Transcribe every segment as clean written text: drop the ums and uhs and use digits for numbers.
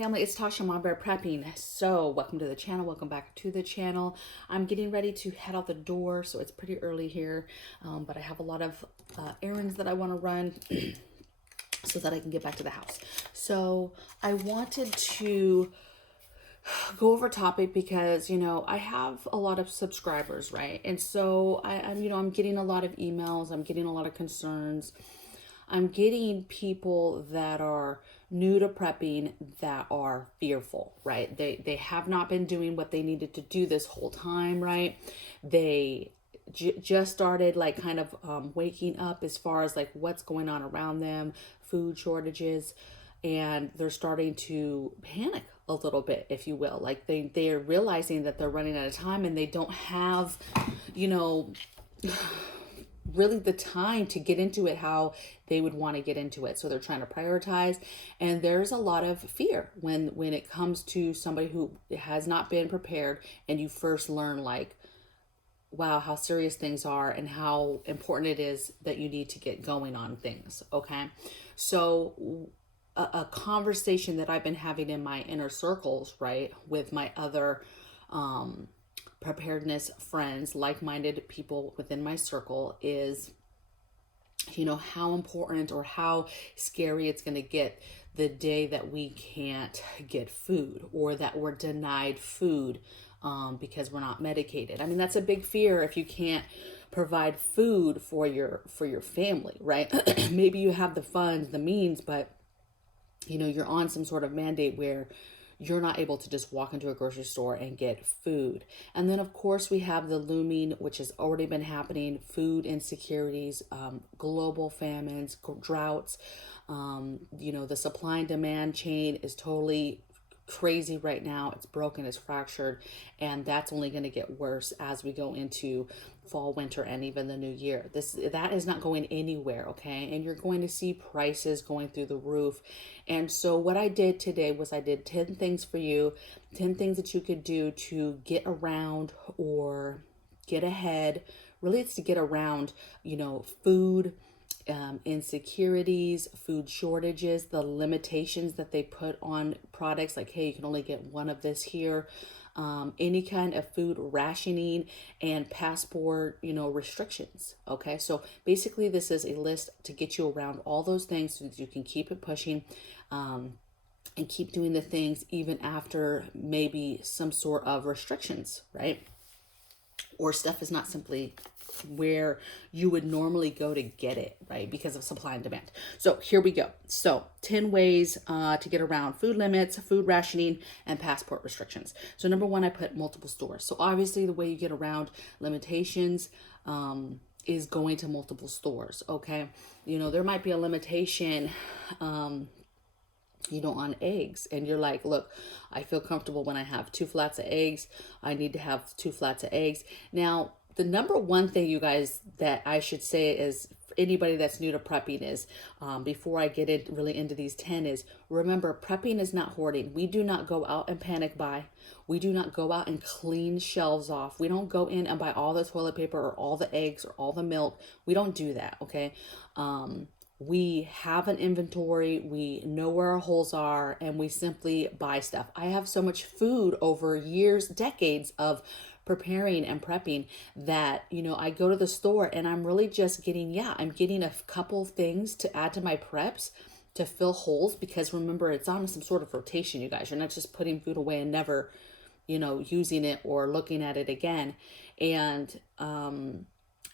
family, it's Tasha MAMABEAR Prepping. So welcome to the channel, welcome back to the channel. I'm getting ready to head out the door, so it's pretty early here, but I have a lot of errands that I want to run so that I can get back to the house. So I wanted to go over a topic because, I have a lot of subscribers, right? And so I'm getting a lot of emails, I'm getting a lot of concerns. I'm getting people that are new to prepping that are fearful, right? They have not been doing what they needed to do this whole time, right? They just started like kind of waking up as far as like what's going on around them, food shortages, and they're starting to panic a little bit, if you will. Like they're realizing that they're running out of time and they don't have, really the time to get into it how they would want to get into it. So they're trying to prioritize, and there's a lot of fear when it comes to somebody who has not been prepared and you first learn like, wow, how serious things are and how important it is that you need to get going on things. Okay, so a conversation that I've been having in my inner circles, right, with my other preparedness friends, like-minded people within my circle, is how important or how scary it's going to get the day that we can't get food or that we're denied food because we're not medicated. I mean, that's a big fear if you can't provide food for your family, right? Maybe you have the funds, the means, but you're on some sort of mandate where you're not able to just walk into a grocery store and get food. And then, of course, we have the looming, which has already been happening, food insecurities, global famines, droughts. The supply and demand chain is totally crazy right now. It's broken, it's fractured, and that's only going to get worse as we go into fall, winter, and even the new year. That is not going anywhere, okay? And you're going to see prices going through the roof. And so what I did today was I did 10 things for you, 10 things that you could do to get around or get ahead. Really, it's to get around, food insecurities, food shortages, the limitations that they put on products, like, hey, you can only get one of this here, any kind of food rationing and passport, restrictions. Okay, so basically this is a list to get you around all those things so that you can keep it pushing and keep doing the things even after maybe some sort of restrictions, right? Or stuff is not simply where you would normally go to get it, right? Because of supply and demand. So here we go. So 10 ways to get around food limits, food rationing, and passport restrictions. So number one, I put multiple stores. So obviously the way you get around limitations is going to multiple stores, okay? There might be a limitation on eggs, and you're like, look, I feel comfortable when I have 2 flats of eggs. I need to have 2 flats of eggs. Now, the number one thing, you guys, that I should say is anybody that's new to prepping is, before I get it really into these 10, is remember, prepping is not hoarding. We do not go out and panic buy. We do not go out and clean shelves off. We don't go in and buy all the toilet paper or all the eggs or all the milk. We don't do that, okay? We have an inventory, we know where our holes are, and we simply buy stuff. I have so much food over years, decades of preparing and prepping that, I go to the store and I'm really just I'm getting a couple things to add to my preps to fill holes, because remember, it's on some sort of rotation, you guys. You're not just putting food away and never, using it or looking at it again.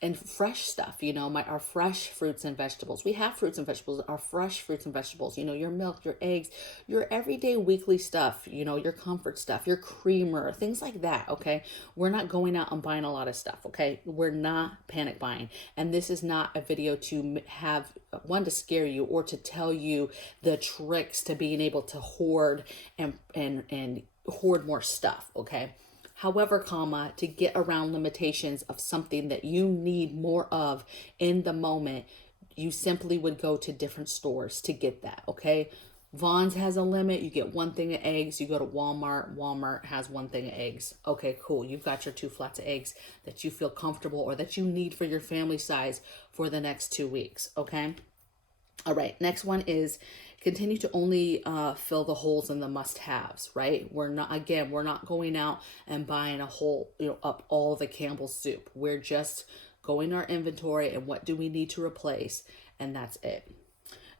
And fresh stuff, our fresh fruits and vegetables. We have fruits and vegetables, our fresh fruits and vegetables, your milk, your eggs, your everyday weekly stuff, your comfort stuff, your creamer, things like that, okay? We're not going out and buying a lot of stuff, okay? We're not panic buying. And this is not a video to have one to scare you or to tell you the tricks to being able to hoard and hoard more stuff, okay? However, to get around limitations of something that you need more of in the moment, you simply would go to different stores to get that, okay? Vaughn's has a limit. You get 1 thing of eggs. You go to Walmart. Walmart has 1 thing of eggs. Okay, cool. You've got your 2 flats of eggs that you feel comfortable or that you need for your family size for the next 2 weeks, okay? All right, next one is continue to only fill the holes in the must-haves, right? We're not going out and buying a whole, up all the Campbell's soup. We're just going our inventory and what do we need to replace, and that's it.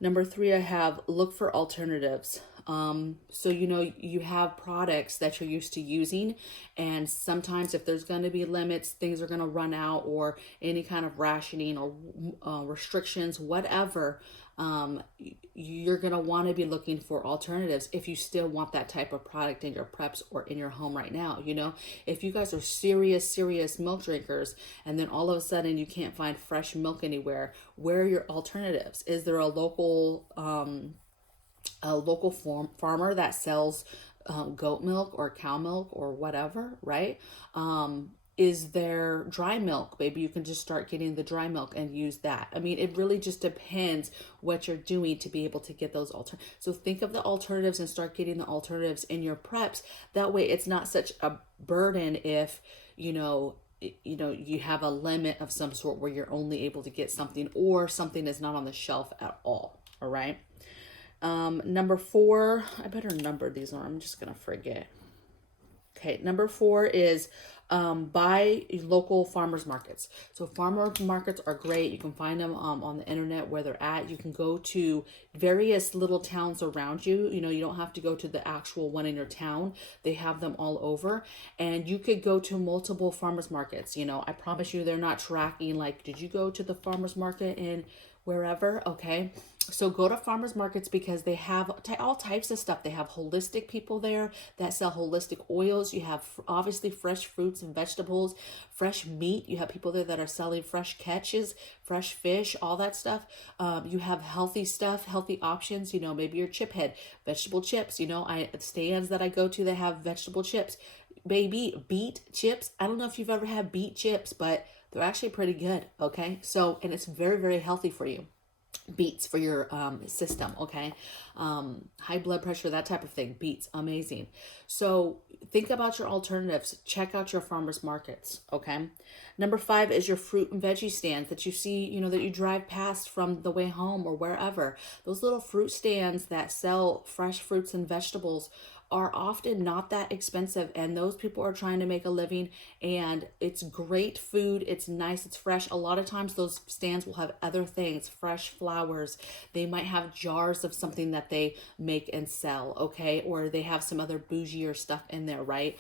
Number 3, I have look for alternatives. So, you have products that you're used to using, and sometimes if there's going to be limits, things are going to run out, or any kind of rationing or restrictions, whatever, you're going to want to be looking for alternatives if you still want that type of product in your preps or in your home right now. If you guys are serious milk drinkers, and then all of a sudden you can't find fresh milk anywhere, where are your alternatives? Is there a local farmer that sells goat milk or cow milk or whatever, right? Is there dry milk? Maybe you can just start getting the dry milk and use that. I mean, it really just depends what you're doing to be able to get those alternatives. So think of the alternatives and start getting the alternatives in your preps. That way it's not such a burden if, you have a limit of some sort where you're only able to get something, or something is not on the shelf at all. All right. Number 4, I better number these, or I'm just going to forget. Okay. Number 4 is, buy local farmers markets. So farmer markets are great. You can find them, on the internet where they're at. You can go to various little towns around you. You don't have to go to the actual one in your town. They have them all over, and you could go to multiple farmers markets. I promise you, they're not tracking like, did you go to the farmers market in wherever? Okay. So go to farmers markets because they have all types of stuff. They have holistic people there that sell holistic oils. You have obviously fresh fruits and vegetables, fresh meat. You have people there that are selling fresh catches, fresh fish, all that stuff. You have healthy stuff, healthy options. Maybe your chip head, vegetable chips. Stands that I go to, they have vegetable chips. Baby, beet chips. I don't know if you've ever had beet chips, but they're actually pretty good. Okay. So, and it's very, very healthy for you. Beets for your system. Okay. High blood pressure, that type of thing. Beets, amazing. So think about your alternatives. Check out your farmers markets. Okay. Number 5 is your fruit and veggie stands that you see, that you drive past from the way home or wherever. Those little fruit stands that sell fresh fruits and vegetables are often not that expensive, and those people are trying to make a living, and it's great food. It's nice, it's fresh. A lot of times those stands will have other things, fresh flowers. They might have jars of something that they make and sell, okay? Or they have some other bougier stuff in there, right?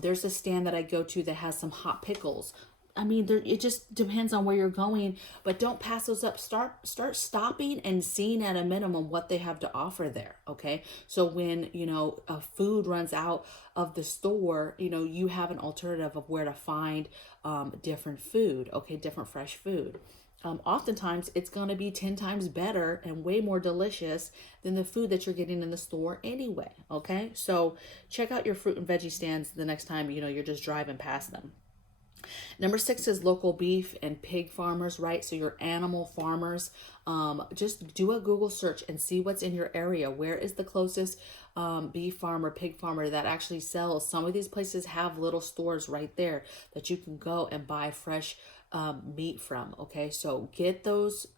There's a stand that I go to that has some hot pickles. I mean, it just depends on where you're going, but don't pass those up. Start stopping and seeing at a minimum what they have to offer there. Okay. So when, a food runs out of the store, you have an alternative of where to find, different food. Okay. Different fresh food. Oftentimes it's going to be 10 times better and way more delicious than the food that you're getting in the store anyway. Okay. So check out your fruit and veggie stands the next time, you're just driving past them. Number 6 is local beef and pig farmers, right? So your animal farmers, just do a Google search and see what's in your area. Where is the closest beef farmer, pig farmer that actually sells? Some of these places have little stores right there that you can go and buy fresh meat from. Okay, so get those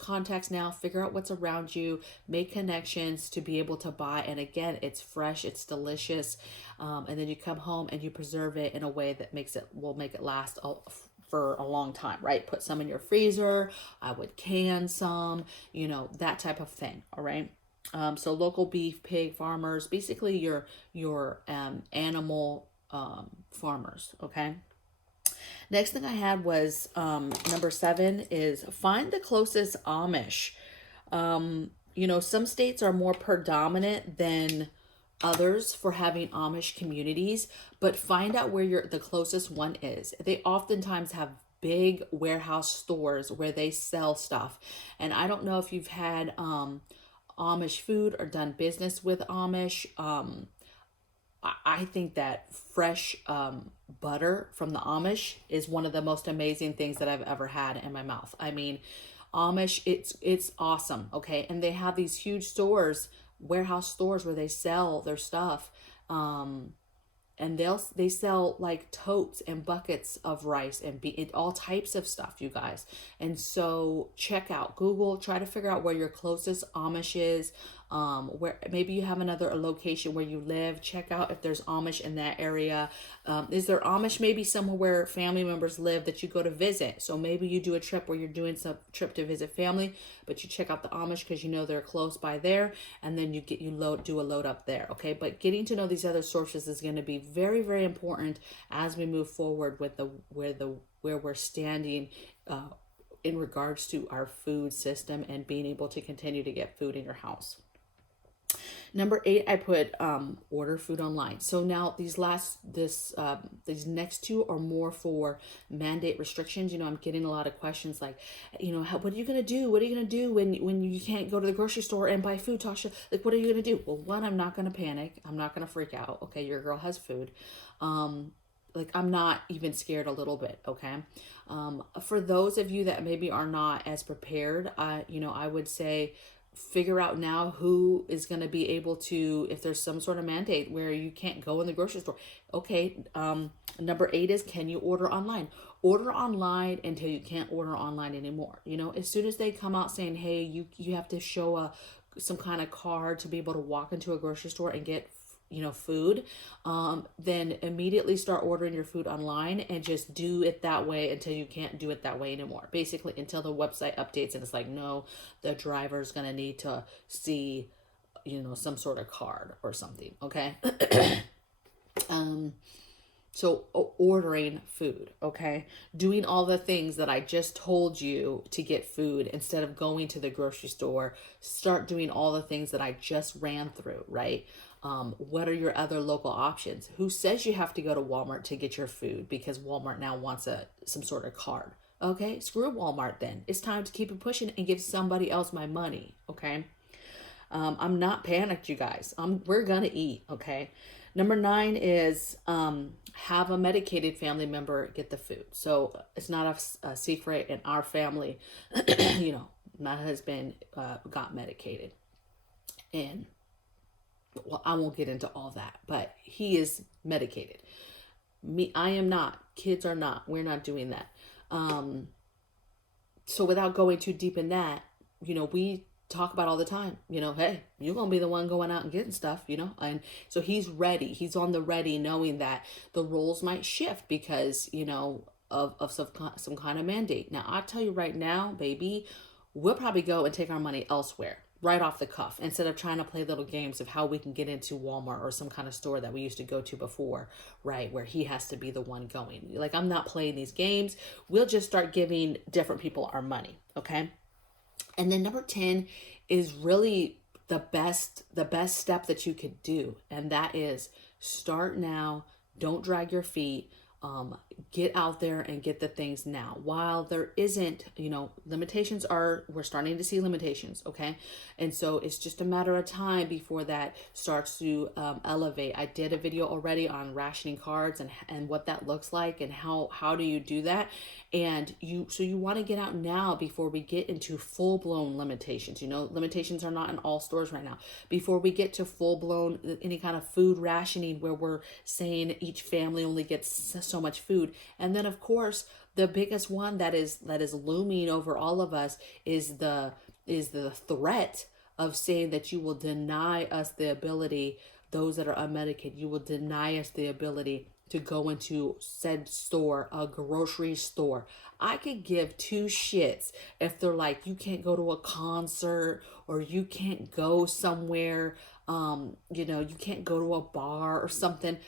contacts now, figure out what's around you, make connections to be able to buy. And again, it's fresh, it's delicious. And then you come home and you preserve it in a way that will make it last for a long time, right? Put some in your freezer. I would can some, that type of thing. All right. So local beef, pig farmers, basically your animal farmers. Okay. Next thing I had was number 7 is find the closest Amish. Some states are more predominant than others for having Amish communities, but find out where the closest one is. They oftentimes have big warehouse stores where they sell stuff. And I don't know if you've had Amish food or done business with Amish. I think that fresh butter from the Amish is one of the most amazing things that I've ever had in my mouth. I mean, Amish, it's awesome, okay? And they have these huge stores, warehouse stores where they sell their stuff. And they sell like totes and buckets of rice and all types of stuff, you guys. And so check out Google, try to figure out where your closest Amish is. where maybe you have a location where you live. Check out if there's Amish in that area. Is there Amish maybe somewhere where family members live that you go to visit? So maybe you do a trip where you're doing some trip to visit family, but you check out the Amish because you know they're close by there, and then do a load up there. Okay, but getting to know these other sources is going to be very, very important as we move forward with where we're standing in regards to our food system and being able to continue to get food in your house. Number 8, I put order food online. So now these next 2 are more for mandate restrictions. I'm getting a lot of questions like, what are you gonna do? What are you gonna do when you can't go to the grocery store and buy food, Tasha? Like, what are you gonna do? Well, one, I'm not gonna panic. I'm not gonna freak out. Okay, your girl has food. Like, I'm not even scared a little bit. Okay. For those of you that maybe are not as prepared, I would say, figure out now who is going to be able to, if there's some sort of mandate where you can't go in the grocery store. Okay. Number 8 is, can you order online? Order online until you can't order online anymore. As soon as they come out saying, hey, you have to show some kind of card to be able to walk into a grocery store and get food, then immediately start ordering your food online and just do it that way until you can't do it that way anymore. Basically, until the website updates and it's like, no, the driver's going to need to see, some sort of card or something. Okay. So ordering food, okay? Doing all the things that I just told you to get food instead of going to the grocery store. Start doing all the things that I just ran through, right? What are your other local options? Who says you have to go to Walmart to get your food because Walmart now wants some sort of card? Okay, screw Walmart then. It's time to keep it pushing and give somebody else my money, okay? I'm not panicked, you guys. We're gonna eat, okay? Number 9 is have a medicated family member get the food. So it's not a secret in our family, my husband got medicated. And well, I won't get into all that, but he is medicated. I am not. Kids are not. We're not doing that. So without going too deep in that, we talk about all the time, hey, you're going to be the one going out and getting stuff, and so he's ready. He's on the ready, knowing that the roles might shift because, of some kind of mandate. Now, I'll tell you right now, baby, we'll probably go and take our money elsewhere right off the cuff instead of trying to play little games of how we can get into Walmart or some kind of store that we used to go to before, right? Where he has to be the one going. Like, I'm not playing these games. We'll just start giving different people our money. Okay. And then number 10 is really the best step that you could do. And that is start now. Don't drag your feet. Get out there and get the things now. While there isn't, limitations we're starting to see limitations, okay? And so it's just a matter of time before that starts to elevate. I did a video already on rationing cards and what that looks like and how do you do that. And you want to get out now before we get into full-blown limitations. Limitations are not in all stores right now. Before we get to full-blown, any kind of food rationing where we're saying each family only gets so much food. And then, of course, the biggest one that is looming over all of us is the threat of saying that you will deny us the ability, those that are unmedicated, you will deny us the ability to go into said store, a grocery store. I could give 2 shits if they're like, you can't go to a concert or you can't go somewhere, you can't go to a bar or something.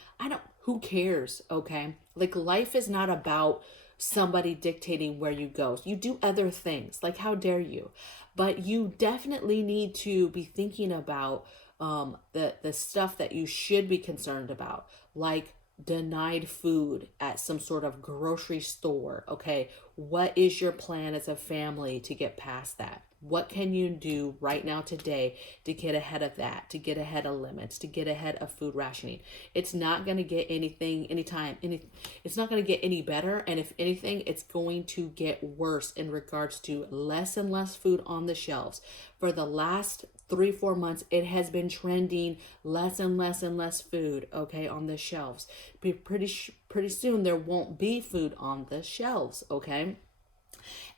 Who cares? Okay. Like, life is not about somebody dictating where you go. You do other things. Like, how dare you? But you definitely need to be thinking about the stuff that you should be concerned about, like denied food at some sort of grocery store. Okay, what is your plan as a family to get past that? What can you do right now today to get ahead of that, to get ahead of limits, to get ahead of food rationing? It's not going to get it's not going to get any better. And if anything, it's going to get worse in regards to less and less food on the shelves. For the last 3-4 months, it has been trending less and less and less food, okay, on the shelves. Pretty soon there won't be food on the shelves, okay?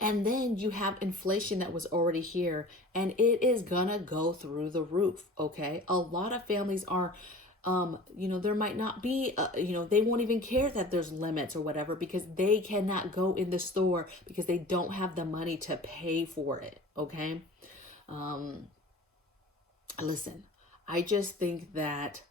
And then you have inflation that was already here, and it is gonna go through the roof, okay? A lot of families are, there might not be, they won't even care that there's limits or whatever because they cannot go in the store because they don't have the money to pay for it, okay? Listen, I just think that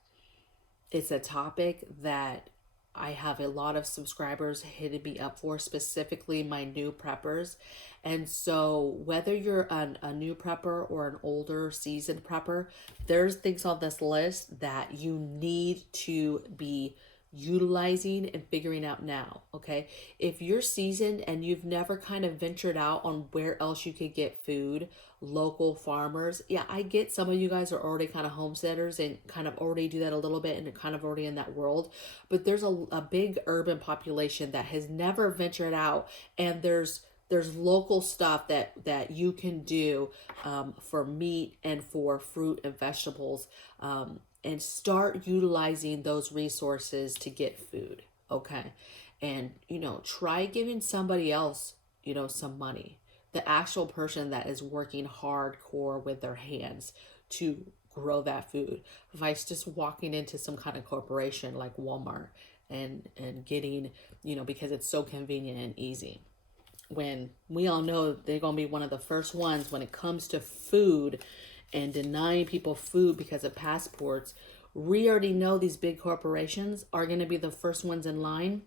it's a topic that I have a lot of subscribers hitting me up for, specifically my new preppers. And so whether you're a new prepper or an older seasoned prepper, there's things on this list that you need to be utilizing and figuring out now, okay? If you're seasoned and you've never kind of ventured out on where else you could get food, local farmers, yeah, I get some of you guys are already kind of homesteaders and kind of already do that a little bit and kind of already in that world, but there's a big urban population that has never ventured out, and there's local stuff that you can do for meat and for fruit and vegetables, and start utilizing those resources to get food, okay? And, try giving somebody else, some money. The actual person that is working hardcore with their hands to grow that food. Vice just walking into some kind of corporation like Walmart and getting, because it's so convenient and easy. When we all know they're going to be one of the first ones when it comes to food and denying people food because of passports. We already know these big corporations are going to be the first ones in line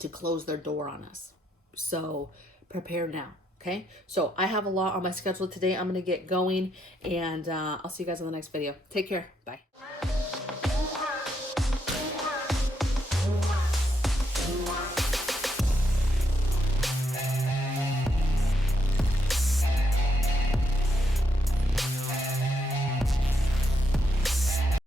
to close their door on us. So prepare now. Okay, so I have a lot on my schedule today. I'm going to get going, and I'll see you guys in the next video. Take care. Bye.